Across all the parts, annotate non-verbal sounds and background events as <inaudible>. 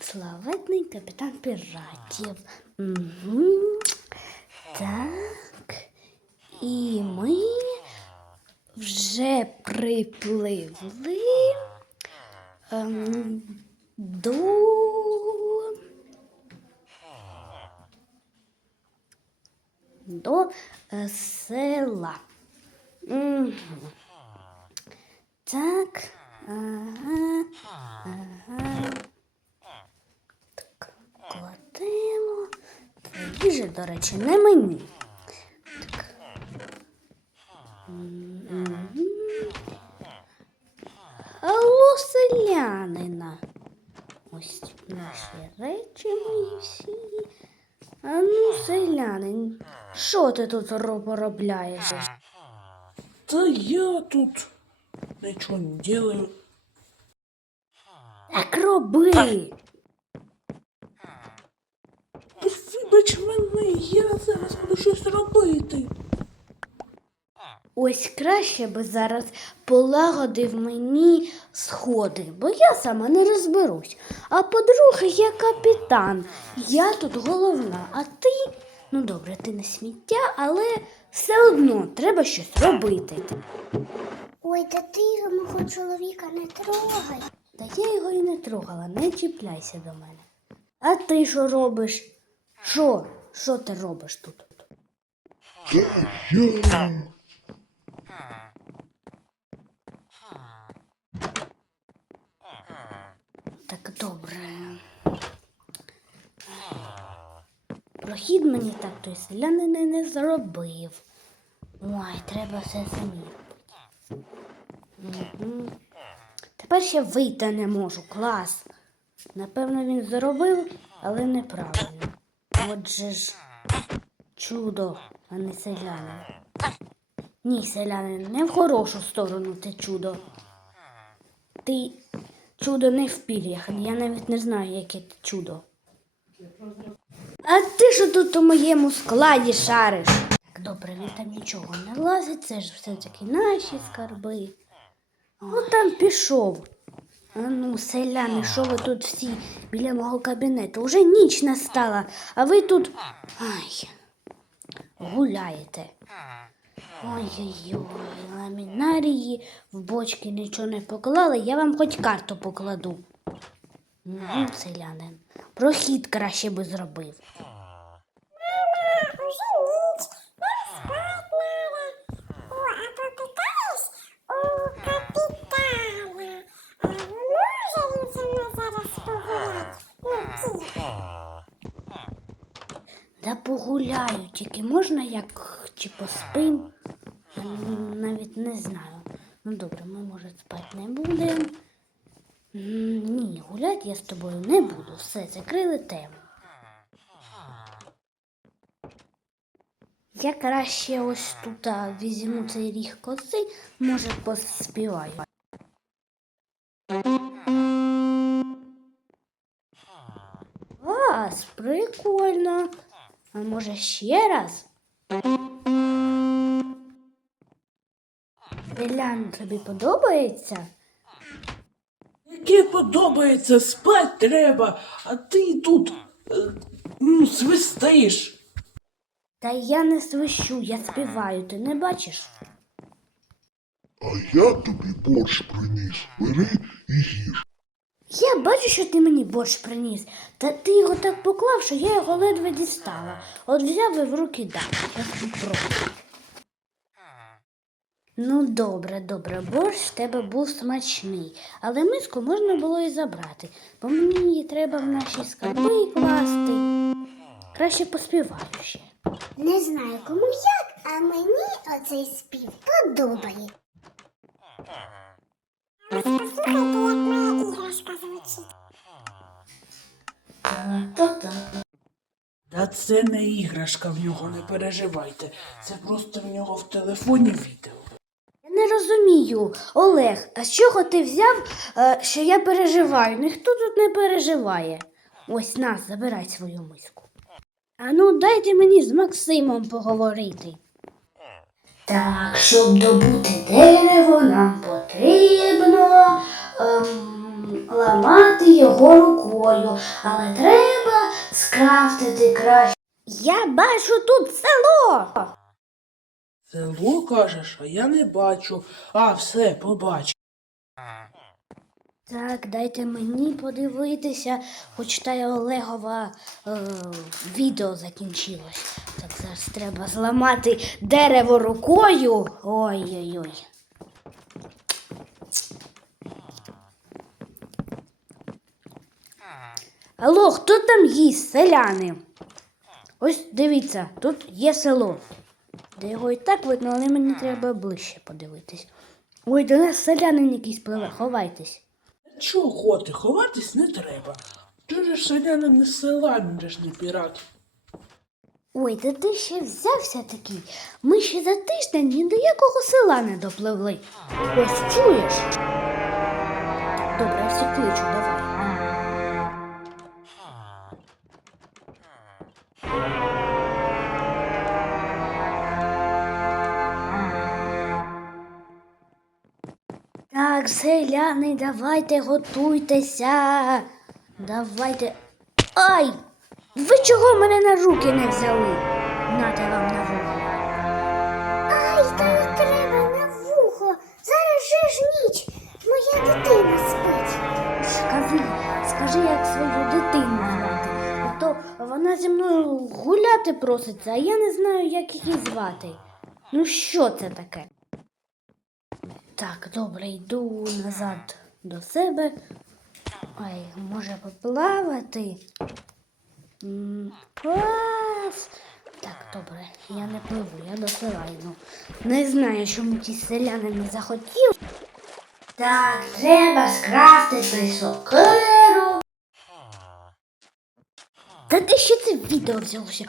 Славетний капітан піратів. Угу. Так. І ми вже припливли до. До е, села. Мгм. Так. Ага. Ага. Так, кладемо. Їжа, до речі, не мені. Так. Алло, селянина. Ось наші речі мої всі. А ну, селянин, що ти тут ро- поробляєш? Та я тут нічого не делаю. Так роби. Вибач мене, я зараз буду щось робити. Ось краще би зараз полагодив мені сходи, бо я сама не розберусь. А по-друге, я капітан. Я тут головна, а ти. Ну добре, ти не сміття, але все одно треба щось робити. Ой, та ти мого чоловіка не трогай. Та я його і не трогала, не чіпляйся до мене. А ти що робиш? Що? Що ти робиш тут? Так добре. Прохід мені так той селянин не зробив. Ой, треба все самі. Тепер ще вийти не можу, клас. Напевно, він зробив, але неправильно. Отже ж, чудо, а не селянин. Ні, селянин, не в хорошу сторону те чудо. Ти чудо не в пір'ях. Я навіть не знаю, яке ти чудо. А ти що тут у моєму складі шариш? Так добре, він там нічого не лазить, це ж все-таки наші скарби. Ну там пішов. А ну, селяни, що ви тут всі біля мого кабінету? Уже ніч настала, а ви тут. Ай, гуляєте. Ой-ой-ой, ламінарії в бочки нічого не поклали, я вам хоч карту покладу. Ну, селянин, прохід краще би зробив. Уже ніч, нам спать надо. О, а попитаєш у капітана. А може він зі мною зараз погулять? Ну, тихо. Да погуляю, тільки можна як чи поспим? Навіть не знаю. Ну добре, ми може спати не будемо. Ні, гуляти я з тобою не буду. Все, закрили тему. Я краще ось тут візьму цей ріг коси, може поспіваю. Клас, прикольно. А може ще раз? Елян, тобі подобається? Яке подобається, спать треба, а ти тут е, ну, свистиш. Та я не свищу, я співаю, ти не бачиш? А я тобі борщ приніс. Бери і їж. Я бачу, що ти мені борщ приніс, та ти його так поклав, що я його ледве дістала. От взяв і в руки дав. Я спробую. Ну, добре, добре, борщ в тебе був смачний, але миску можна було і забрати, бо мені її треба в наші скарби класти. Краще поспіваю ще. Не знаю кому як, а мені оцей спів подобає. Та це не іграшка в нього, не переживайте. Це просто в нього в телефоні відео. Я не розумію, Олег, а з чого ти взяв, е, що я переживаю? Ніхто тут не переживає. Ось на, забирай свою миску. А ну, дайте мені з Максимом поговорити. Так, щоб добути дерево, нам потрібно ем, ламати його рукою. але треба скрафтити краще. Я бачу тут село. Село кажеш, а я не бачу. А, все, побачив. Так, дайте мені подивитися, хоч та й Олегова е, відео закінчилось. Так зараз треба зламати дерево рукою. Ой-ой-ой. Алло, хто там їсть? Селяни? Ось дивіться, тут є село. Де його і так видно, але мені треба ближче подивитись. Ой, до нас селянин якийсь пливе, ховайтесь. Чого ти? Ховатись не треба. Ти ж селянин не з села, ж не пірат. Ой, та ти ще взявся такий. Ми ще за тиждень ні до якого села не допливли. Ось чуєш? Добре, всі кличу, давай. Так, селяни, давайте готуйтеся. Давайте. Ай! Ви чого мене на руки не взяли? Нате вам на вухо. Ай, та треба на вухо. Зараз же ж ніч. Моя дитина спить. Скажи, скажи, як свою дитину звати. А то вона зі мною гуляти проситься, а я не знаю, як її звати. Ну що це таке? Так, добре, йду назад до себе. Ай, може поплавати? Клас! Так, добре, я не пливу, я до села. Не знаю, чому ті селяни не захотів. Так, треба скрафтити сокиру. Та де ще це відео взялося?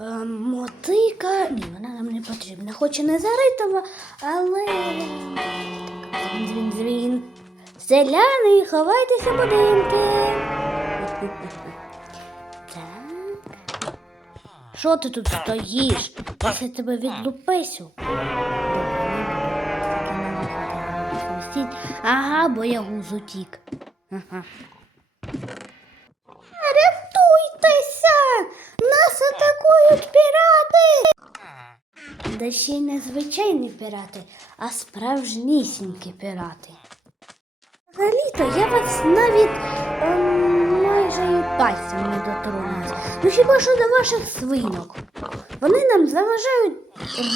Е, мотика. Ні, вона нам не потрібна. Хоч і не заритова, але. Дзвін, дзвін, дзвін. Селяни, ховайтеся будинки. <laughs> Так. Що ти тут стоїш? Я тебе відлупесю. Ага, боягуз утік. Ага. Рятуйтеся! Нас атакують пірати! Да ще й не звичайні пірати, а справжнісінькі пірати. Взагалі-то я вас навіть ем, майже і пальцем не дотронулась. Ну хіба що до ваших свинок? Вони нам заважають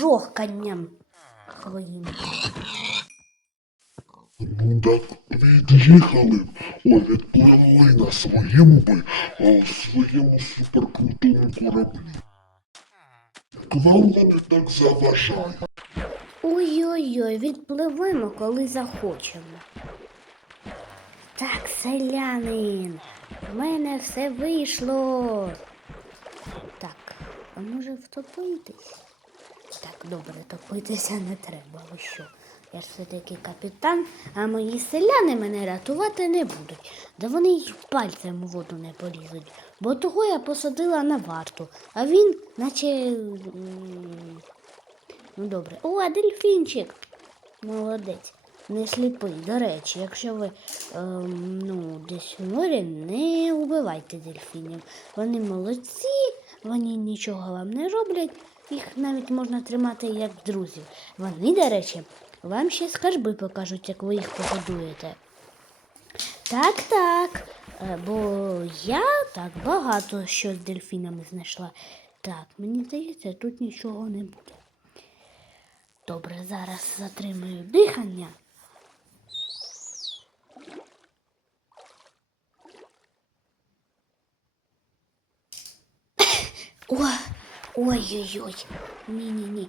рохканням своїм. Ну так від'їхали, ой, відпливли на своєму би, о, своєму суперкрутому кораблі. К вам вони так заважають. Ой-ой-ой, відпливемо, коли захочемо. Так, селянин, в мене все вийшло. Так, а може втопитись? Так, добре, топитися не треба. Ви що? Я ж все-таки капітан, а мої селяни мене рятувати не будуть. Да вони й пальцем у воду не полізуть. Бо того я посадила на варту, а він, наче. Ну добре. О, дельфінчик. Молодець. Не сліпий. До речі, якщо ви ем, ну, десь в морі, не убивайте дельфінів. Вони молодці, вони нічого вам не роблять. Їх навіть можна тримати як друзів. Вони, до речі, вам ще скарби покажуть, як ви їх погодуєте. Так, так. Е, Бо я так багато що з дельфінами знайшла. Так, мені здається, тут нічого не буде. Добре, зараз затримую дихання. Ой-ой-ой. Ні-ні-ні.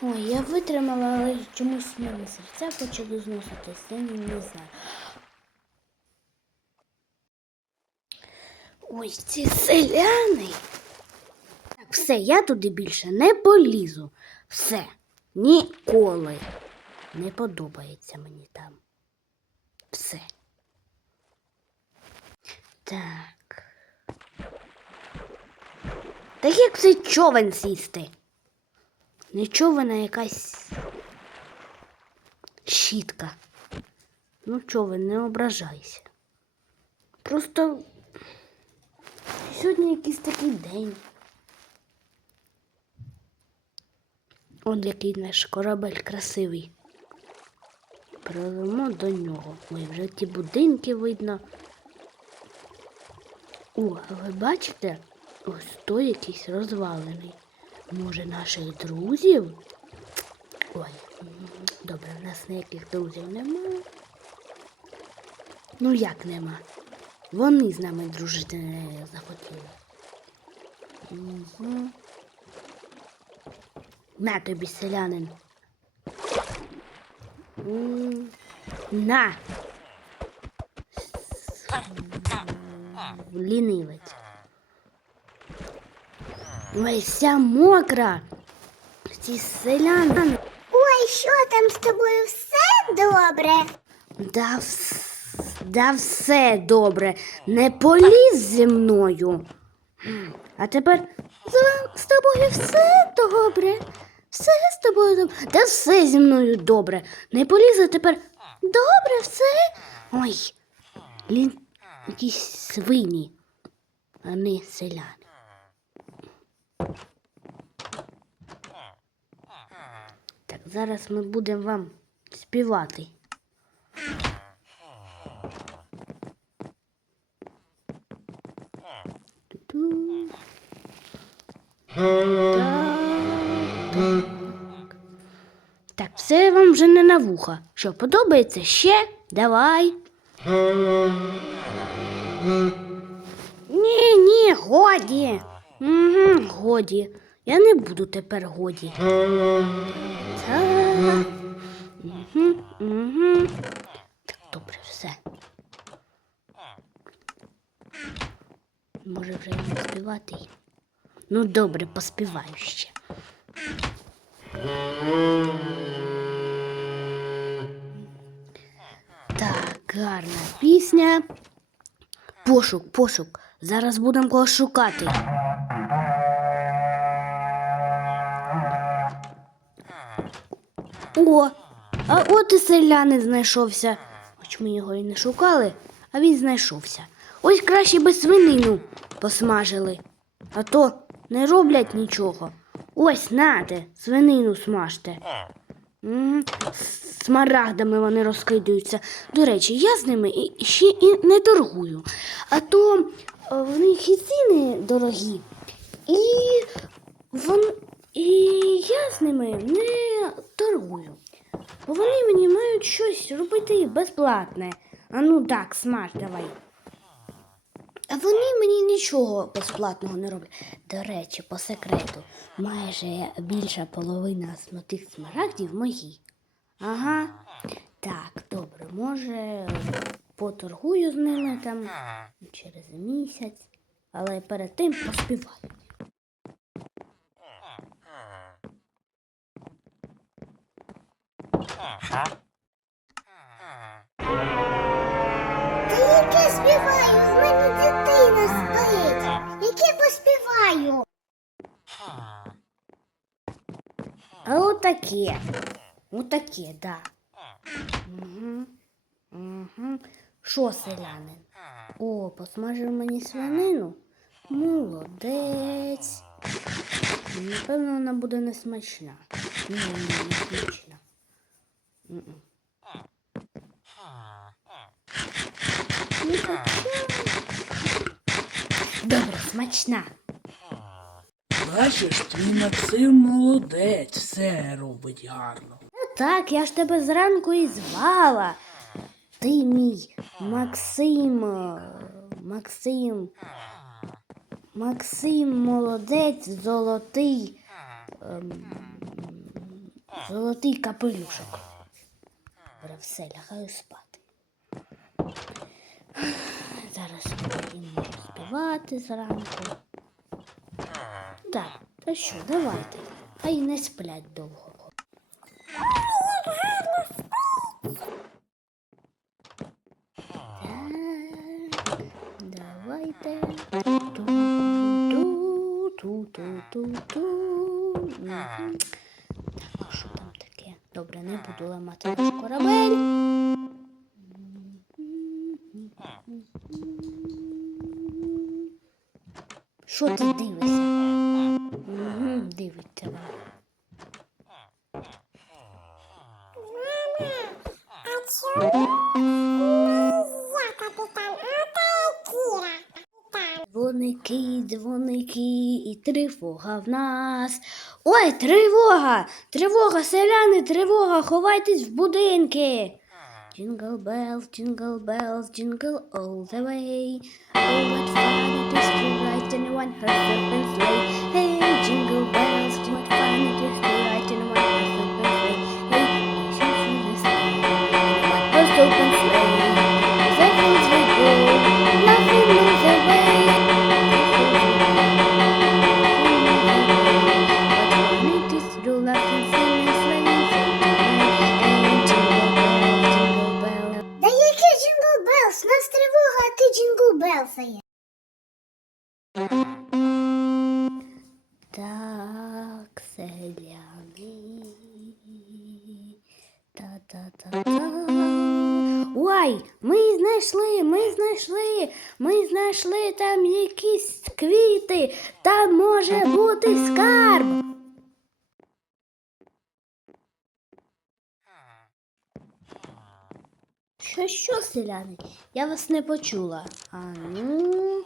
Ой, я витримала, але чомусь мене серця почали зноситись, я не, не знаю. Ой, ці селяни. Так, все, я туди більше не полізу. Все. Ніколи. Не подобається мені там. Все. Так. Так як цей човен сісти? Не човен, а якась щітка. Ну, човен, не ображайся. Просто сьогодні якийсь такий день. Он який наш корабель красивий. Пливемо до нього. Ой, вже ті будинки видно. О, ви бачите? Ось той якийсь розвалений. Може, наших друзів? Ой, добре, в нас ніяких друзів немає. Ну як нема? Вони з нами дружити не захотіли. Угу. На тобі, селянин. На. Лінивець. Ой, вся мокра. Ці селяни. Ой, що там з тобою все добре? Да, вс- да все добре. Не поліз зі мною. А тепер з, з тобою все добре. Все з тобою добре. Та все зі мною добре. Не поліз, а тепер добре, все. Ой, лін... якісь свині, а не селяни. Так, зараз ми будемо вам співати. Так, все вам вже не на вуха. Що, подобається ще? Давай. Ні, ні, годі. Угу, годі. Я не буду тепер годі. Так. Угу, угу. Так, добре, все. Може вже і не співати? Ну, добре, поспіваю ще. Так, гарна пісня. Пошук, пошук. Зараз будемо когось шукати. О, а от і селянин знайшовся. Хоч ми його і не шукали, а він знайшовся. Ось краще би свинину посмажили, а то не роблять нічого. Ось нате, свинину смажте. Смарагдами вони розкидаються. До речі, я з ними ще і не торгую. А то е, в них і ціни дорогі. І, вон, і я з ними не торгую. Бо вони мені мають щось робити безплатне. А ну так, смаж, давай. Вони мені нічого безплатного не роблять. До речі, по секрету, майже більша половина з тих смарагдів мої. Ага. Так, добре, може поторгую з ними там через місяць, але перед тим поспіваю. Та яке співаю? В мене дитина спить. Яке поспіваю? А отаке. Отаке, да. Угу. Угу. Що, селянин? О, посмажив мені свинину? Молодець. Напевно, вона буде не смачна. Ні, не смачна. Ну, смачна. Бачиш, твій Максим молодець, все робить гарно. Ну так, я ж тебе зранку і звала. Ти мій Максим. Максим. Максим молодець, золотий. ем, золотий капелюшок. Добре, все, лягаю спати. Зараз будемо вставати зранку. Так, та що, давайте. Хай не сплять довго. Давайте. Ту-ту-ту-ту-ту. Так, що там таке? Добре, не буду ламати наш корабель. Mm-hmm. Що ти дивишся? Угу, дивиться вона. Дзвоники, дзвоники і тривога в нас. Ой, тривога! Тривога, селяни, тривога! Ховайтесь в будинки. Jingle bells, jingle bells, jingle all the way. Oh, what fun it is to ride in one horse open sleigh. Hey, jingle знайшли там якісь квіти, там може бути скарб. Що, що, селяни? Я вас не почула. А ну.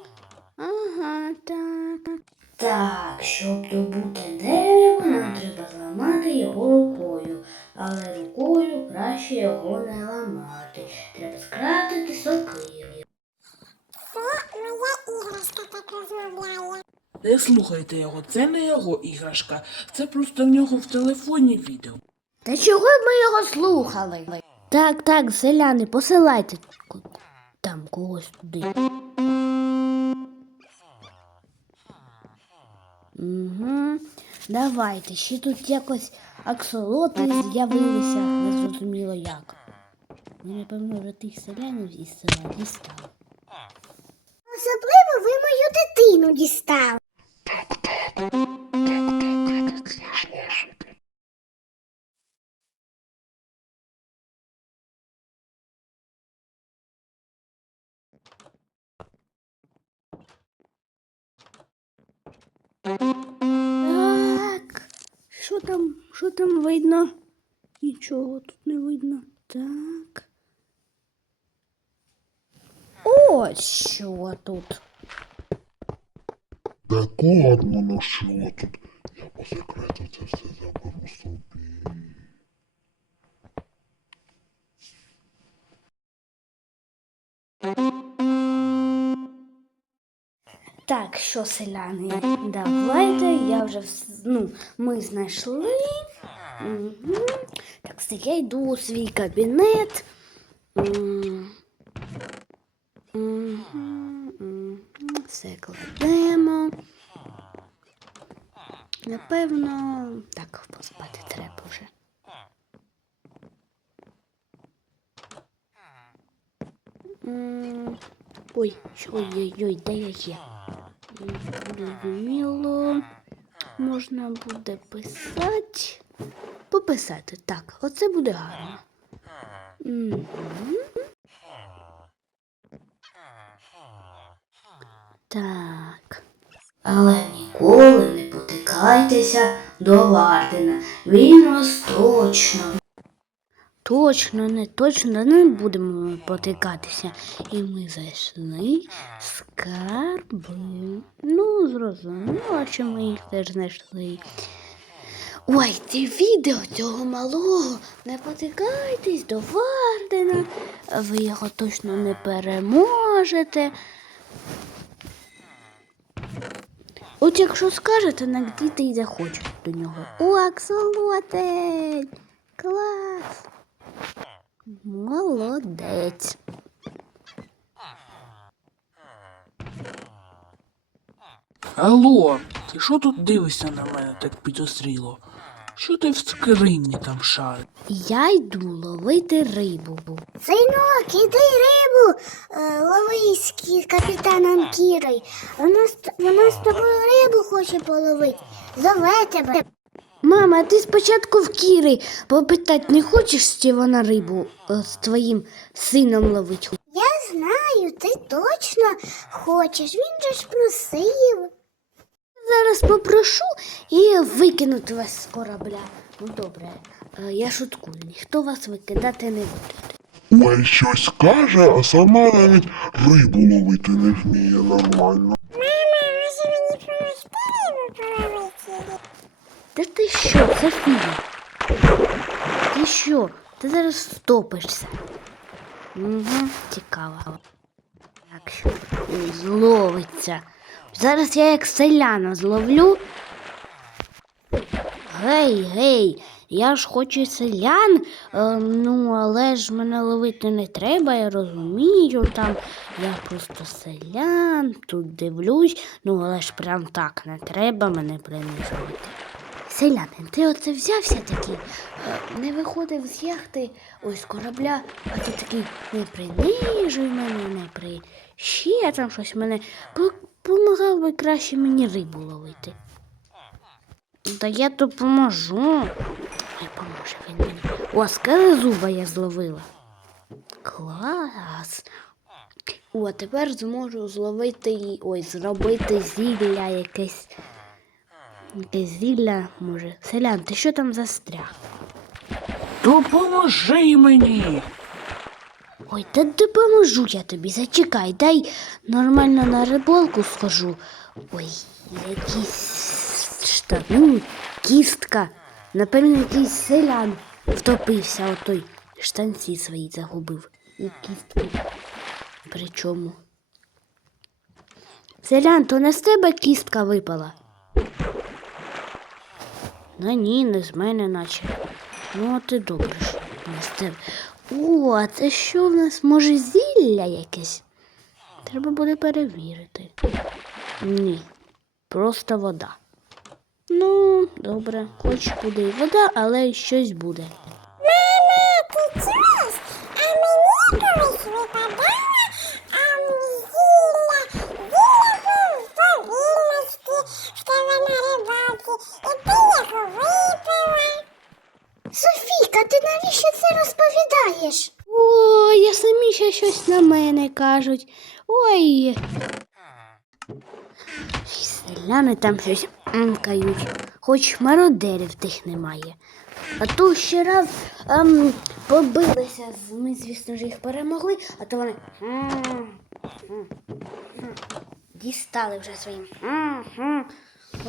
Ага, так. Так, щоб добути дерево, нам треба зламати його рукою. Але рукою краще його не ламати. Треба скрафтити сокири. Це моя іграшка так розмовляє. Не слухайте його, це не його іграшка. Це просто в нього в телефоні відео. Та чого б ми його слухали? Так, так, селяни, посилайте там когось туди. Угу. Давайте, ще тут якось аксолоти з'явилися, не зрозуміло як. Ми, напевно, вже тих селянів із села дістали. Особливо ви мою дитину дістали. Так. Що там? Що там видно? Нічого тут не видно. Так. Ось що тут. Так ладно, ну що тут? Я по секрету це все заберу собі. Так, що селяни, давайте, я вже вс- ну, ми знайшли. Угу. Так, все, я йду у свій кабінет. М. Все кладемо. Напевно, так, поспати треба вже. Ой, ой-ой-ой, де я є? Зрозуміло. Можна буде писати. Пописати. Так, оце буде гарно. Мгм. Так. Але ніколи не потикайтеся до Вардена. Він вас точно. Точно, не точно не будемо потикатися. І ми зайшли скарби. Ну, зрозуміло, що ми їх теж знайшли. Ой, це відео цього малого. Не потикайтесь до Вардена. Ви його точно не переможете. От якщо скажете, діти й захочуть до нього. О, аксолотель! Клас! Молодець. Алло, ти що тут дивишся на мене так підозріло? Що ти в скрині там шариш? Я йду ловити рибу. Синок, іди рибу е, лови з капітаном Кірою. Вона, з вона з тобою рибу хоче половити. Зове тебе. Мама, а ти спочатку в Кіри попитати не хочеш, чи вона рибу е, з твоїм сином ловить? Я знаю, ти точно хочеш. Він же ж просив. Зараз попрошу і викинути вас з корабля. Ну добре, е, я шуткую, ніхто вас викидати не буде. Ой, щось каже, а сама навіть рибу ловити не вміє нормально. Мама, може мені помогти рибу половити? Та ти що, Софія? Ти що? Ти зараз втопишся. Угу, цікаво. Що зловиться. Зараз я як селяна зловлю. Гей, гей, я ж хочу селян, е, ну але ж мене ловити не треба, я розумію там. Я просто селян, тут дивлюсь, ну але ж прям так не треба мене принижувати. Селянин, ти оце взявся такий, е, не виходив з яхти, ось з корабля, а ти такий не принижуй мене, не при ще там щось мене. По- Помагав би краще мені рибу ловити. Та я допоможу. Не поможе він мені. О, скелезуба я зловила. Клас. О, тепер зможу зловити ой, зробити зілля якесь. Якесь зілля, може. Селян, ти що там застряг? Допоможи мені. Ой, та допоможу я тобі, зачекай, дай нормально на рибалку схожу. Ой, якісь штани, кістка. Напевно, якийсь селян втопився, отой штанці свої загубив. І кістки. Причому. Селян, то не з тебе кістка випала. Ну ні, не з мене наче. Ну, а ти добре, що не з тебе. О, це що в нас може зілля якесь? Треба буде перевірити. Ні, просто вода. Ну, добре, хоч буде і вода, але щось буде. Софійка, ти навіщо це розповідаєш? Ой, я самі ще щось на мене кажуть. Ой. Селяни там щось мкають, хоч мародерів тих немає. А то ще раз ем, побилися, ми, звісно ж, їх перемогли, а то вони дістали вже своїм.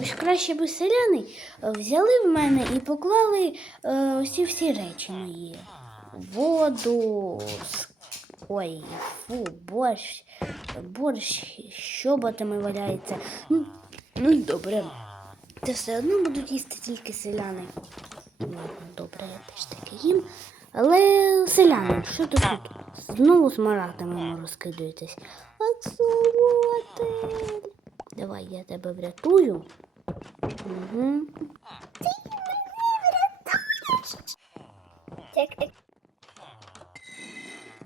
Ось краще би селяни е, взяли в мене і поклали е, усі всі речі мої. Воду, ой, фу, борщ, борщ, щоботами валяється. Ну, ну добре. Це все одно будуть їсти тільки селяни. Добре, я теж таки їм. Але селяни, що ти тут? Знову смарагдами розкидуєтесь. Аксолотль. Давай я тебе врятую. Угу.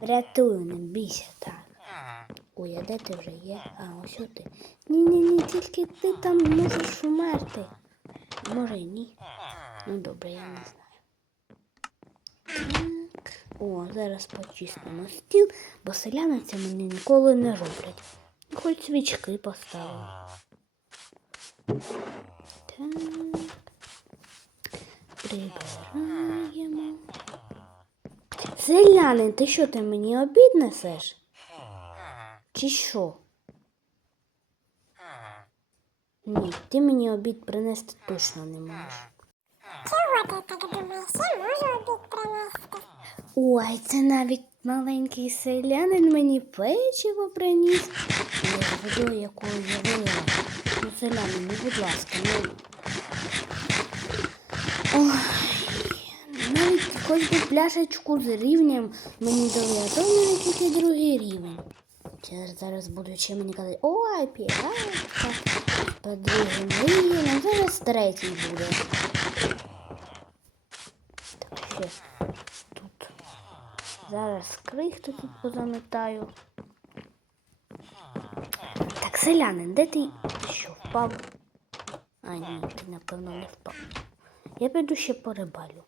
Врятую, не бійся так. Ой, а де ти вже є? А, ось ти. Ні-ні-ні, тільки ти там можеш умерти. Може й ні. Ну добре, я не знаю. Так. О, зараз почистимо стіл, бо селяни це мені ніколи не роблять. Хоч свічки поставили. Так. Прибираємо. Селянин, ти що ти мені обід несеш? Чи що? Ні, ти мені обід принести точно не можеш. Чого ти так думаєш? Я можу обід принести. Ой, це навіть маленький селянин мені печиво приніс. Ой, водою, якою я вилила. Ну, селянин, ну, будь ласка, ну. Ой, навіть хоч би пляшечку з рівнем мені дали, а то в тільки другий рівень. Зараз, зараз буду ще мені казати, ой, піратка, по другим рівнем, зараз третій буде. Так, тут. Зараз крихту тут позаметаю. Так, селянин, де ти що впав? А ні, ти напевно не впав. Я піду ще порибалю.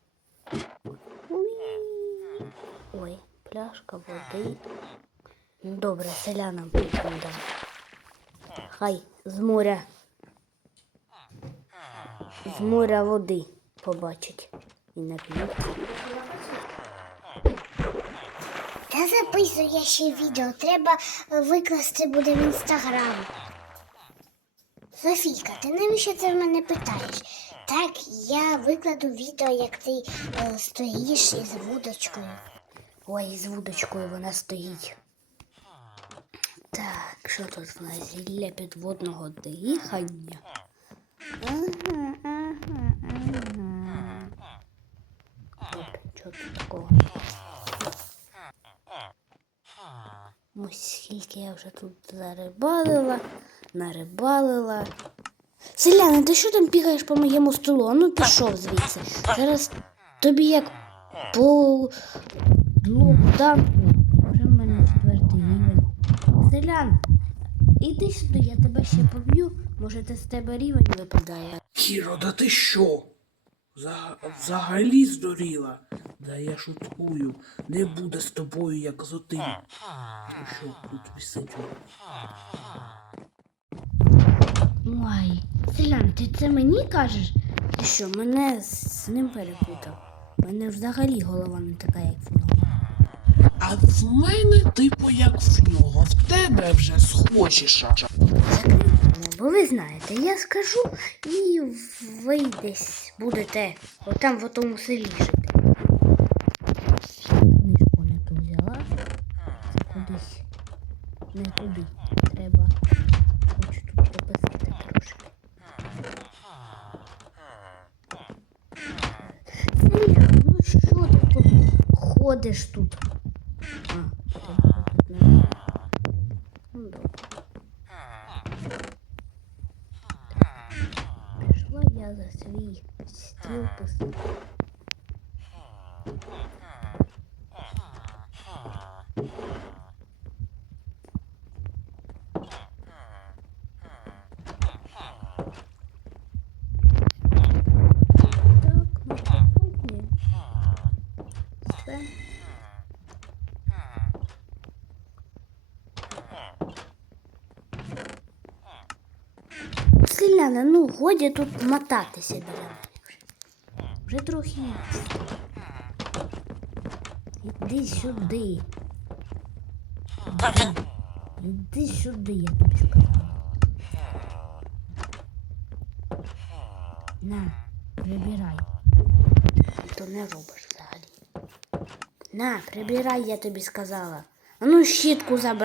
Ой, пляшка води. Добре, селянам потім дам. Хай з моря. З моря води побачить і нап'ють. Та записую я ще відео. Треба е, викласти буде в інстаграм. Софійка, ти навіщо це в мене питаєш? Так, я викладу відео, як ти е, стоїш із вудочкою. Ой, з вудочкою вона стоїть. Так, що тут в нас зілля підводного дихання? Ага, ага, ага. Добре, чого тут такого? Ось скільки я вже тут зарибалила, нарибалила. Селяна, ти що там бігаєш по моєму столу? Ну пішов звідси. Зараз тобі як по дам. Вже в мене четвертий рівень. Селян, іди сюди, я тебе ще поб'ю. Може, ти з тебе рівень випадає. Кіро, да ти що? За- Взагалі здуріла? Да я шуткую. Не буде з тобою, як з отим. Ну що тут висить? Ой, селян, ти це мені кажеш? Ти що, мене з ним перепутав? У мене взагалі голова не така, як в нього. А в мене типу як в нього, в тебе вже схожіша. Закрийте мене, бо ви знаєте, я скажу і ви десь будете отам в отому селі жити. Книжку не ту взяла. Кудись не туди. Треба. Хочу тут дописати трошки. Селян, ну що ти тут ходиш тут? А, тебе тут немає. Ну добре. Прийшла я за свій стіл на. Селяна, ну годі тут мотатися біля вже. Вже трохи. Іди сюди. Іди. Іди сюди, я тобі сказала. На, прибирай. Ти то не робиш взагалі. На, прибирай, я тобі сказала. А ну щітку забрав.